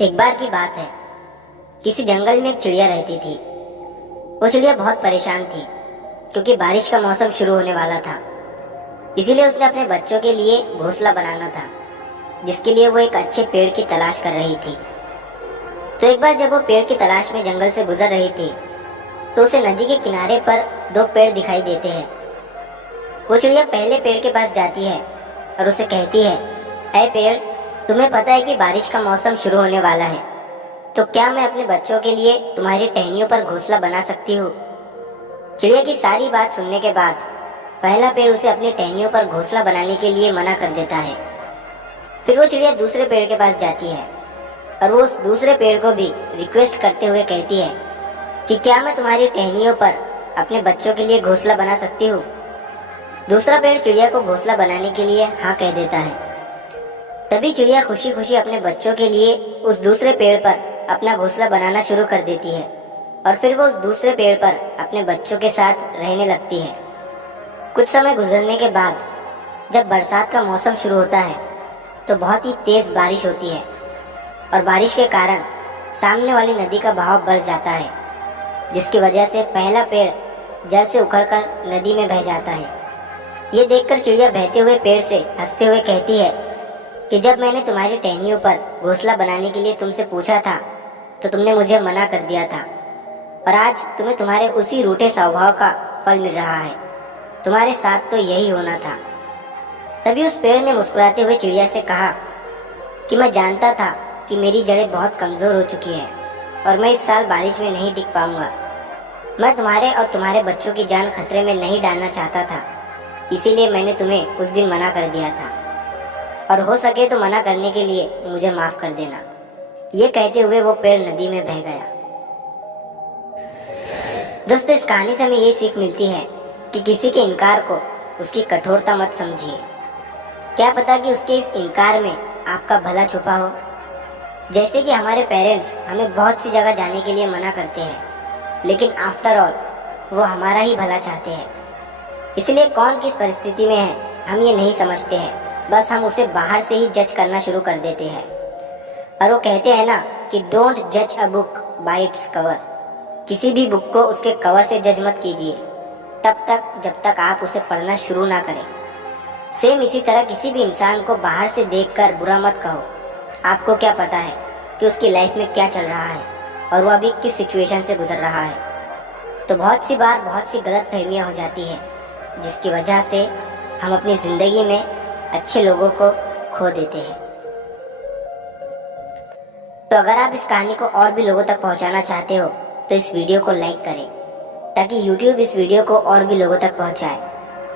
एक बार की बात है। किसी जंगल में एक चिड़िया रहती थी। वो चिड़िया बहुत परेशान थी क्योंकि बारिश का मौसम शुरू होने वाला था। इसीलिए उसने अपने बच्चों के लिए घोंसला बनाना था, जिसके लिए वो एक अच्छे पेड़ की तलाश कर रही थी। तो एक बार जब वो पेड़ की तलाश में जंगल से गुजर रही थी तो उसे नदी के किनारे पर दो पेड़ दिखाई देते हैं। वो चिड़िया पहले पेड़ के पास जाती है और उसे कहती है, ऐ पेड़, तुम्हें पता है कि बारिश का मौसम शुरू होने वाला है, तो क्या मैं अपने बच्चों के लिए तुम्हारी टहनियों पर घोंसला बना सकती हूँ? चिड़िया की सारी बात सुनने के बाद पहला पेड़ उसे अपनी टहनियों पर घोंसला बनाने के लिए मना कर देता है। फिर वो चिड़िया दूसरे पेड़ के पास जाती है और वो उस दूसरे पेड़ को भी रिक्वेस्ट करते हुए कहती है कि क्या मैं तुम्हारी टहनियों पर अपने बच्चों के लिए घोंसला बना सकती हूँ? दूसरा पेड़ चिड़िया को घोंसला बनाने के लिए हाँ कह देता है। तभी चिड़िया खुशी खुशी अपने बच्चों के लिए उस दूसरे पेड़ पर अपना घोंसला बनाना शुरू कर देती है और फिर वो उस दूसरे पेड़ पर अपने बच्चों के साथ रहने लगती है। कुछ समय गुजरने के बाद जब बरसात का मौसम शुरू होता है तो बहुत ही तेज बारिश होती है और बारिश के कारण सामने वाली नदी का बहाव बढ़ जाता है, जिसकी वजह से पहला पेड़ जड़ से उखड़कर नदी में बह जाता है। ये देखकर चिड़िया बहते हुए पेड़ से हंसते हुए कहती है कि जब मैंने तुम्हारी टहनियों पर घोंसला बनाने के लिए तुमसे पूछा था तो तुमने मुझे मना कर दिया था, और आज तुम्हें तुम्हारे उसी रूठे स्वभाव का फल मिल रहा है। तुम्हारे साथ तो यही होना था। तभी उस पेड़ ने मुस्कुराते हुए चिड़िया से कहा कि मैं जानता था कि मेरी जड़ें बहुत कमजोर हो चुकी है और मैं इस साल बारिश में नहीं टिक पाऊंगा। मैं तुम्हारे और तुम्हारे बच्चों की जान खतरे में नहीं डालना चाहता था, इसीलिए मैंने तुम्हें उस दिन मना कर दिया था, और हो सके तो मना करने के लिए मुझे माफ कर देना। ये कहते हुए वो पेड़ नदी में बह गया। दोस्तों, इस कहानी से हमें ये सीख मिलती है कि किसी के इनकार को उसकी कठोरता मत समझिए। क्या पता कि उसके इस इनकार में आपका भला छुपा हो। जैसे कि हमारे पेरेंट्स हमें बहुत सी जगह जाने के लिए मना करते हैं, लेकिन आफ्टर ऑल वो हमारा ही भला चाहते हैं। इसलिए कौन किस परिस्थिति में है हम ये नहीं समझते हैं, बस हम उसे बाहर से ही जज करना शुरू कर देते हैं। और वो कहते हैं ना कि डोंट जज a book by its cover. किसी भी बुक को उसके कवर से जज मत कीजिए तब तक जब तक आप उसे पढ़ना शुरू ना करें। सेम इसी तरह किसी भी इंसान को बाहर से देखकर बुरा मत कहो। आपको क्या पता है कि उसकी लाइफ में क्या चल रहा है और वो अभी किस सिचुएशन से गुजर रहा है। तो बहुत सी बार बहुत सी गलत फहमियाँ हो जाती है, जिसकी वजह से हम अपनी जिंदगी में अच्छे लोगों को खो देते हैं। तो अगर आप इस कहानी को और भी लोगों तक पहुंचाना चाहते हो तो इस वीडियो को लाइक करें, ताकि YouTube इस वीडियो को और भी लोगों तक पहुंचाए।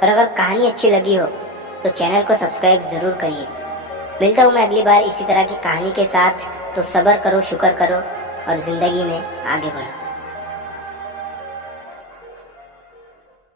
और अगर कहानी अच्छी लगी हो तो चैनल को सब्सक्राइब जरूर करिए। मिलता हूँ मैं अगली बार इसी तरह की कहानी के साथ। तो सब्र करो, शुक्र करो और जिंदगी में आगे बढ़ो।